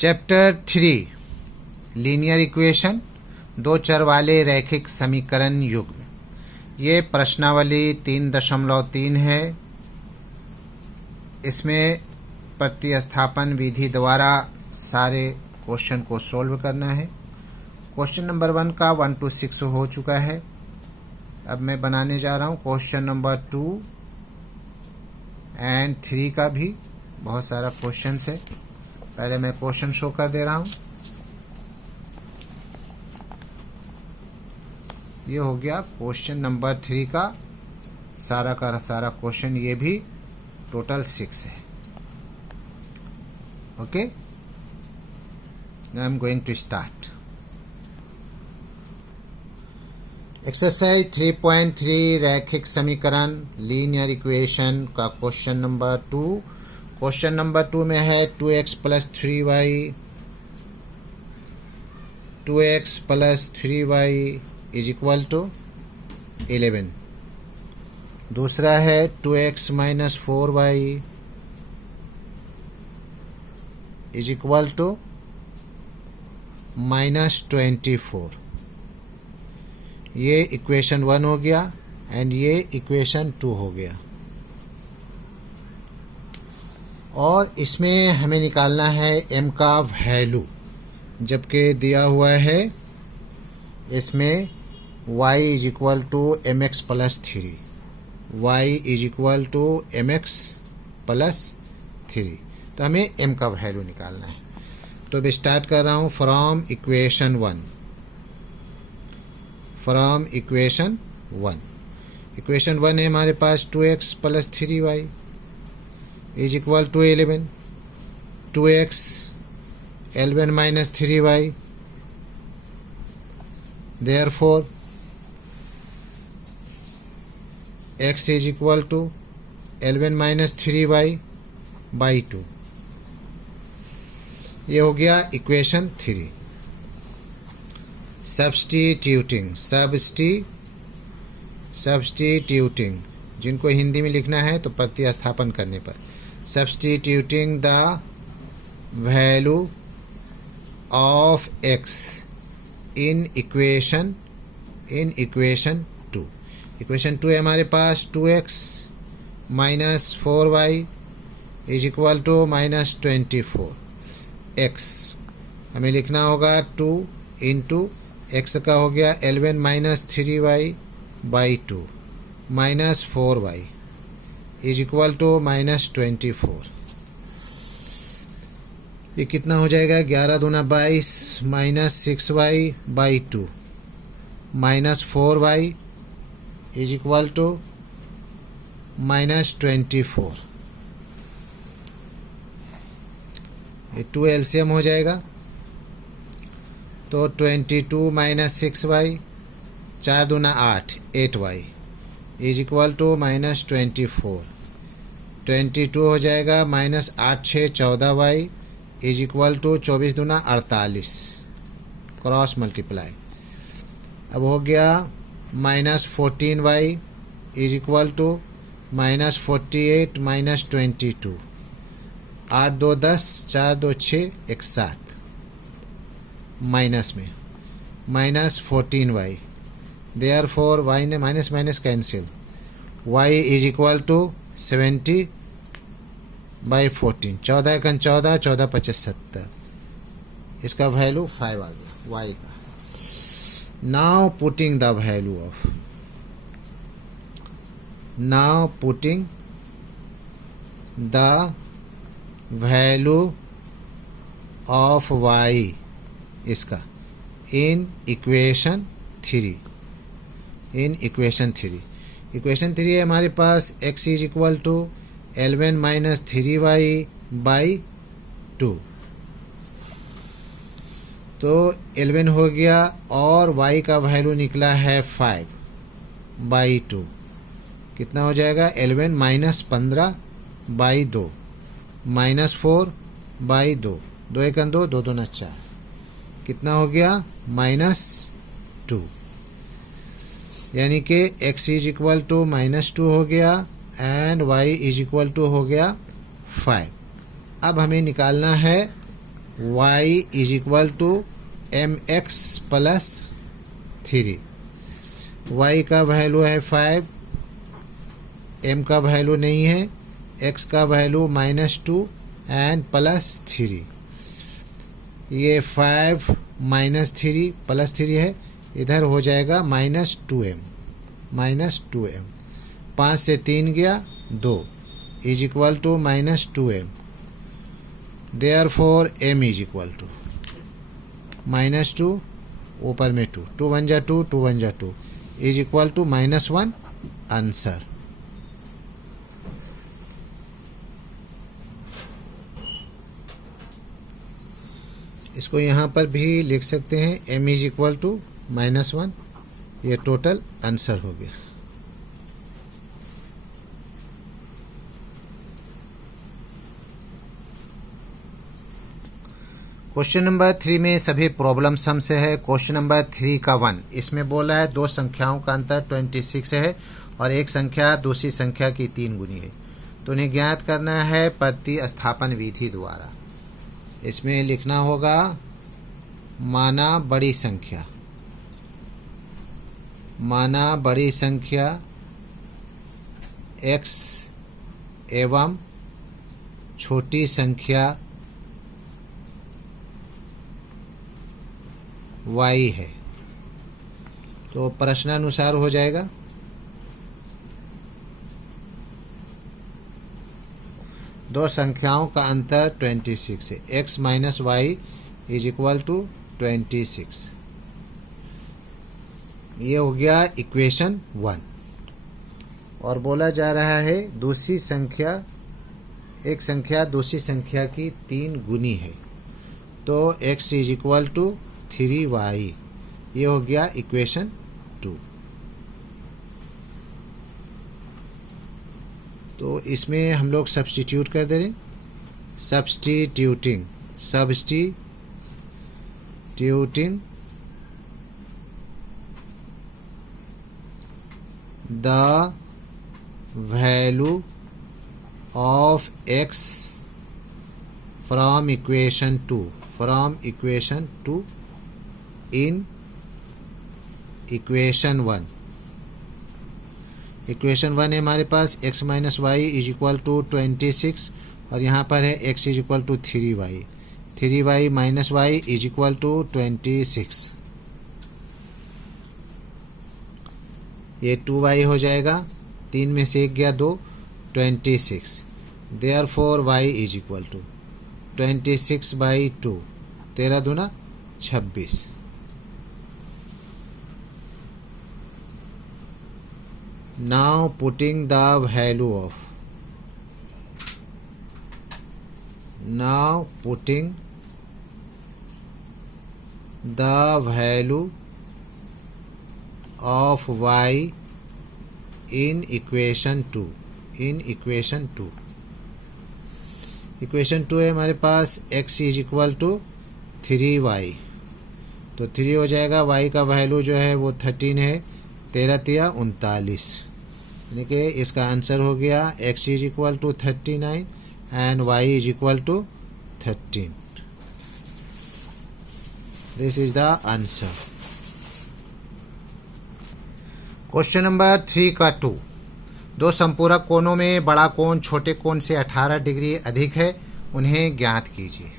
Chapter 3 linear equation, दो चर वाले रैखिक समीकरण युग्म। ये प्रश्नावली 3.3 है। इसमें प्रतिस्थापन विधि द्वारा सारे क्वेश्चन को सोल्व करना है। क्वेश्चन नंबर 1 का 1 to 6 हो चुका है। अब मैं बनाने जा रहा हूँ क्वेश्चन नंबर 2 एंड 3 का भी बहुत सारा क्वेश्चन है। पहले मैं क्वेश्चन शो कर दे रहा हूँ। ये हो गया क्वेश्चन नंबर 3 का सारा क्वेश्चन। ये भी टोटल 6 है। Okay, now I am going to start. Exercise 3.3 रैखिक समीकरण लीनियर इक्वेशन का क्वेश्चन नंबर 2। क्वेश्चन नंबर 2 में है 2x + 3y = 11। दूसरा है 2x - 4y = -24। ये इक्वेशन 1 हो गया एंड ये इक्वेशन 2 हो गया। और इसमें हमें निकालना है m का वैल्यू, जबकि दिया हुआ है इसमें y = mx + 3, y = mx + 3। तो हमें m का वैल्यू निकालना है। तो अब स्टार्ट कर रहा हूँ फ्रॉम इक्वेशन 1। इक्वेशन 1 है हमारे पास 2x + 3y = 11। 2x 11 - 3y, therefore x = 11 - 3y by 2। ये हो गया इक्वेशन 3। सब्स्टिट्यूटिंग, जिनको हिंदी में लिखना है तो प्रतिस्थापन करने पर, substituting the value of x in equation 2। Equation 2 है हमारे पास 2x - 4y = -24। x हमें लिखना होगा 2 इंटू x का हो गया 11 - 3y by 2 -4y = -24। ये कितना हो जाएगा? 11 दूना 22 -6y by 2 -4y = -24। ये 2 एलसीएम हो जाएगा तो 22 - 6y, 4 दूना 8 8y = -24। 22 हो जाएगा -8 6 14y = 24 दूना 48, क्रॉस मल्टीप्लाई। अब हो गया -14y = -48 - 22। 8 2 10, 4 2 6 1 7, माइनस में -14y, देयरफॉर y ने minus minus cancel, y = 70 by 14। 14 × 14 14 5 70। इसका वैल्यू 5 आ गया y का। Now putting the value of y इसका इन इक्वेशन 3। इक्वेशन 3 है हमारे पास x = 11 - 3y by 2। तो 11 हो गया और y का वैल्यू निकला है 5 by 2। कितना हो जाएगा? 11 - 15 by 2 -4 by 2, 2 1 2 2 2 4। कितना हो गया? -2। यानी कि x = -2 हो गया एंड y = हो गया 5। अब हमें निकालना है y is equal to M X plus 3। y का वैल्यू है 5, m का वैल्यू नहीं है, x का वैल्यू -2 एंड +3। ये 5 -3 +3 है, इधर हो जाएगा -2m। 5 से 3 गया 2 is equal to -2m। Therefore m is equal to -2 ऊपर में 2, 2 1 जा 2, 2 1 जा 2 इज इक्वल टू -1 आंसर। इसको यहाँ पर भी लिख सकते हैं m इज इक्वल टू -1। ये टोटल आंसर हो गया। क्वेश्चन नंबर 3 में सभी प्रॉब्लम सम से है। क्वेश्चन नंबर 3 का 1, इसमें बोला है दो संख्याओं का अंतर 26 है और एक संख्या दूसरी संख्या की 3 गुनी है, तो उन्हें ज्ञात करना है प्रतिस्थापन विधि द्वारा। इसमें लिखना होगा माना बड़ी संख्या, माना बड़ी संख्या x एवं छोटी संख्या y है, तो प्रश्नानुसार हो जाएगा। दो संख्याओं का अंतर 26 है, x minus Y is equal to 26। ये हो गया इक्वेशन 1। और बोला जा रहा है दूसरी संख्या, एक संख्या दूसरी संख्या की 3 गुनी है, तो x is equal to 3y। ये हो गया इक्वेशन 2। तो इसमें हम लोग सब्स्टिट्यूट कर दे रहे हैं, substituting the value of x from equation 2 in equation 1। Equation 1 है हमारे पास x minus Y is equal to 26 और यहाँ पर है x is equal to 3y minus Y is equal to 26। ये 2y हो जाएगा, 3 में से 1 गया 2, 26। Therefore y is equal to 26/2, 13 दूना 26। Now putting the value of y in equation 2 equation 2 है हमारे पास x is equal to 3y, तो 3 हो जाएगा। y का वैल्यू जो है वो 13 है, 13 तिया 39, यानी कि इसका आंसर हो गया x is equal to 39 and y is equal to 13। This is the answer. Question number 3 का 2, दो संपूरक कोणों में बड़ा कोण छोटे कोण से 18 डिग्री अधिक है, उन्हें ज्ञात कीजिए।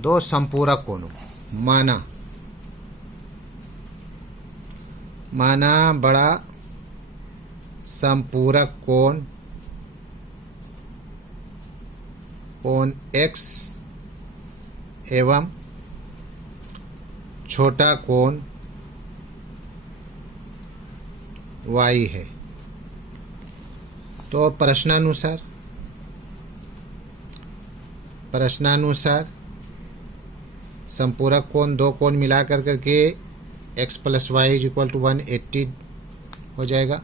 दो संपूरक कोणों, माना बड़ा संपूरक कोण x एवं छोटा कोण y है, तो प्रश्नानुसार संपूरक कोण दो कोण मिला करके x plus Y is equal to 180 हो जाएगा,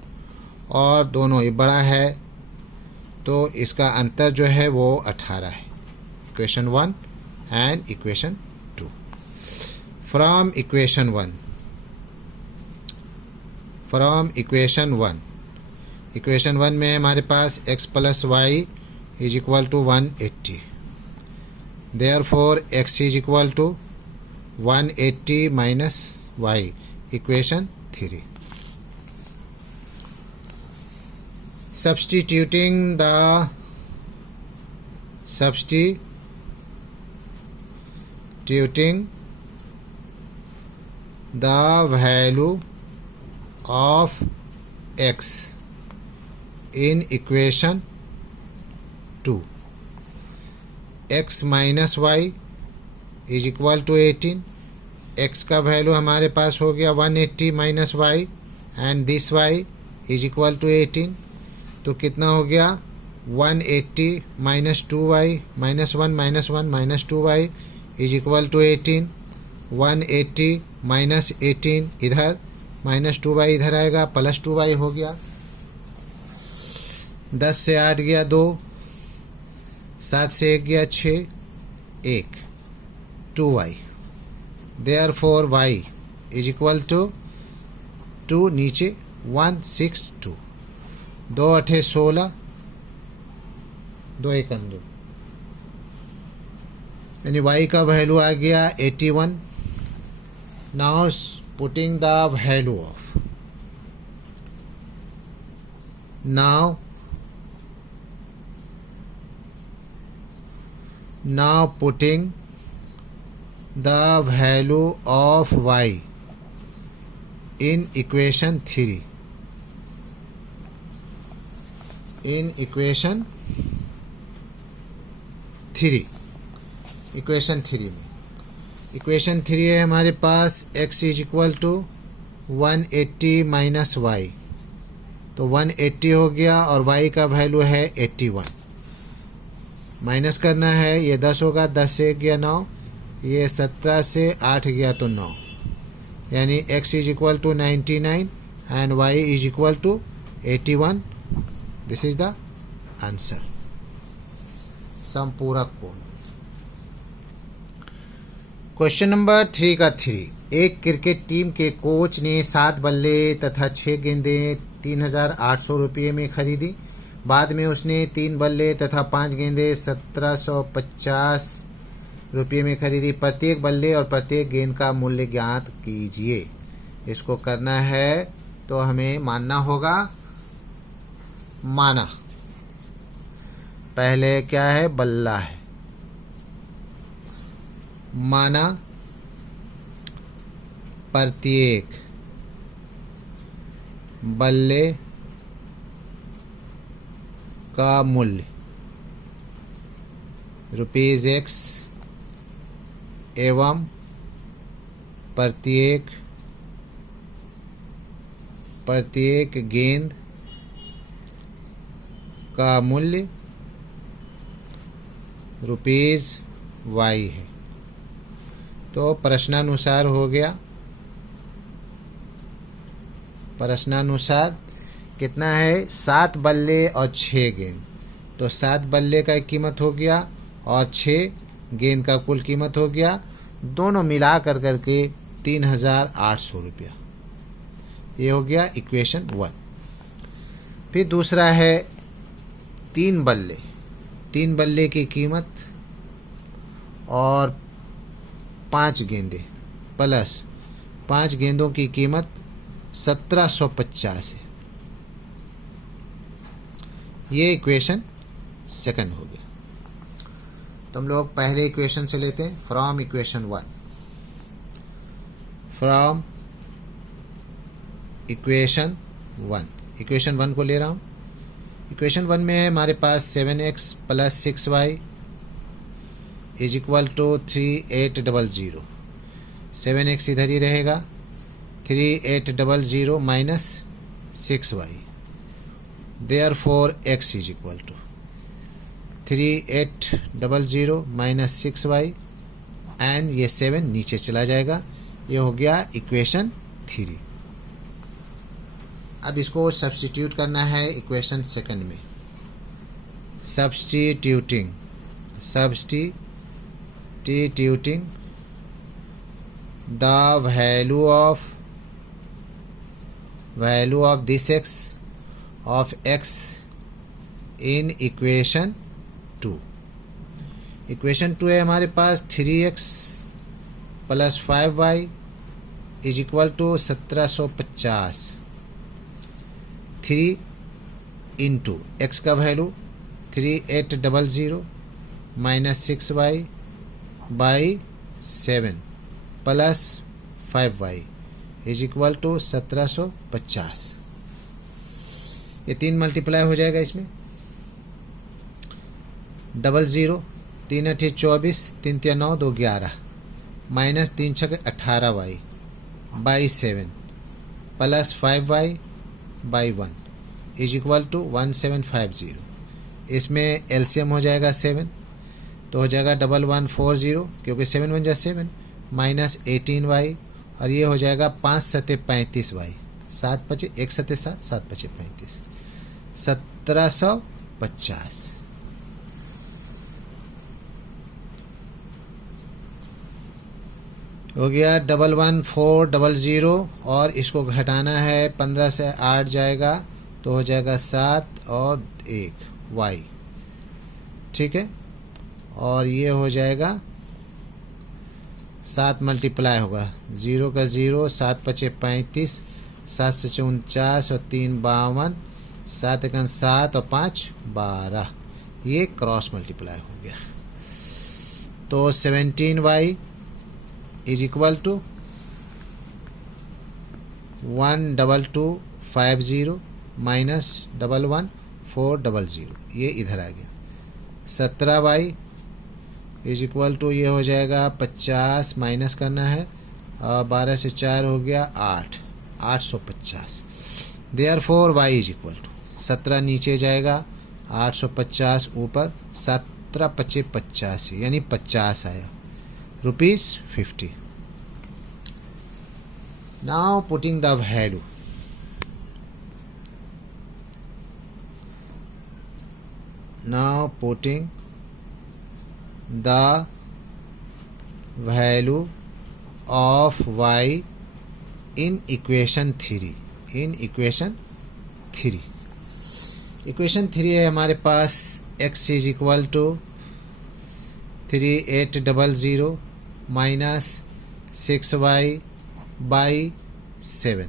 और दोनों ये बड़ा है तो इसका अंतर जो है वो 18 है। Equation 1 and equation 2। From equation 1 में हमारे पास x plus Y is equal to 180। Therefore x is equal to 180 minus y. Equation 3. Substituting the value of x in equation 2. x minus y is equal to 18. x का value हमारे पास हो गया 180 minus Y and this y is equal to 18. तो कितना हो गया 180 minus 2y minus 1 minus 1 minus 2y is equal to 18. 180 माइनस 18 इधर माइनस 2y इधर आएगा प्लस 2y हो गया. 10 से 8 गया 2, 7 से 1 गया 6, 1 2y. Therefore y is equal to 2 नीचे 162. 2 8 16, 2 1 2 यानी y का वैल्यू आ गया 81. Now putting the value of now putting the value of y in equation 3. Equation 3 में इक्वेशन 3 है हमारे पास x is equal to 180 minus Y. तो 180 हो गया और y का वैल्यू है 81. माइनस करना है, ये 10 होगा, 10 से 1 गया 9, ये 17 से 8 गया तो 9, यानी x is equal to 99 and y is equal to 81. This is the answer. समपूरक कोण. क्वेश्चन नंबर 3 का 3. एक क्रिकेट टीम के कोच ने 7 बल्ले तथा 6 गेंदें 3,800 रुपये में खरीदी. बाद में उसने 3 बल्ले तथा 5 गेंदें 1,750 रुपये में खरीदी. प्रत्येक बल्ले और प्रत्येक गेंद का मूल्य ज्ञात कीजिए. इसको करना है तो हमें मानना होगा. माना पहले क्या है, बल्ला है. माना प्रत्येक बल्ले का मूल्य ₹X एवं प्रत्येक गेंद का मूल्य ₹Y है. तो प्रश्नानुसार हो गया. प्रश्नानुसार कितना है, 7 बल्ले और 6 गेंद. तो 7 बल्ले का कीमत हो गया और 6 गेंद का कुल कीमत हो गया, दोनों मिला कर करके 3,800 रुपया. ये हो गया इक्वेशन 1. फिर दूसरा है 3 बल्ले. 3 बल्ले की कीमत और 5 गेंदें प्लस 5 गेंदों की कीमत 1,750 है. ये इक्वेशन सेकंड हो गया. तो हम लोग पहले इक्वेशन से लेते हैं. From equation 1. फ्रॉम इक्वेशन 1 को ले रहा हूँ. इक्वेशन 1 में है हमारे पास 7x plus 6y is equal to 3800. 7x इधर ही रहेगा. 3800 minus 6y. Therefore x is equal to 3800 minus 6y and ये 7 नीचे चला जाएगा. ये हो गया इक्वेशन 3. अब इसको सब्स्टिट्यूट करना है इक्वेशन सेकंड में. Substituting the value of this x of x in equation 2. Equation 2 है हमारे पास 3x plus 5y is equal to 1750। 3 into x का value 3800 minus 6y by 7 plus 5y is equal to 1750। ये 3 multiply हो जाएगा इसमें 00 3 8 24 3 3 9 2 11 minus 3 6 18y by 7 plus 5y by 1 is equal to 1750। इसमें LCM हो जाएगा 7 तो हो जाएगा 1140 क्योंकि 7 1 जा 7 माइनस 18y और ये हो जाएगा 5 सते 35y 7 पचे 1 सते 7 7 पचे 35 1750। हो गया 11400 और इसको घटाना है 15 से 8 जाएगा तो हो जाएगा 7 और 1 y। ठीक है, और ये हो जाएगा 7 मल्टीप्लाई होगा 0 का 0 7 पचे 35 7 से 49 और 3 52 7 एकन 7 और 5 12। ये क्रॉस मल्टीप्लाई हो गया तो 17y is equal to 12250 minus 11400 ये इधर आ गया। 17y इज इक्वल टू ये हो जाएगा 50 माइनस करना है और 12 से 4 हो गया 8 850। Therefore y is equal to 17 नीचे जाएगा 850 ऊपर 17 पचे 85 यानी 50 आया ₹50। Now putting the value. Now putting the value of y in equation 3. In equation 3. Equation 3 है हमारे पास x is equal to 3800 minus 6y by 7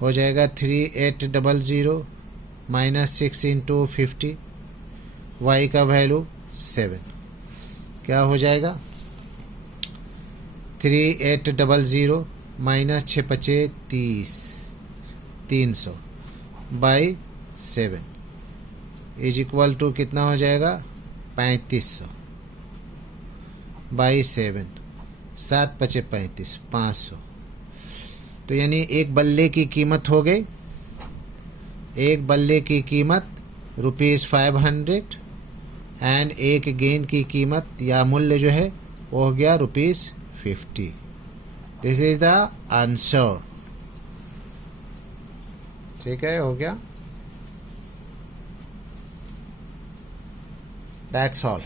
हो जाएगा 3800 माइनस 6 इंटू 50 y का वैल्यू 7 क्या हो जाएगा 3800 माइनस 6 पचे 30 300 बाई 7 इज इक्वल टू कितना हो जाएगा 3500 बाई 7 7 पचे 35 500। तो यानी एक बल्ले की कीमत हो गई, एक बल्ले की कीमत ₹500 एंड एक गेंद की कीमत या मूल्य जो है वो हो गया ₹50। This is the answer. ठीक है, हो गया। That's all.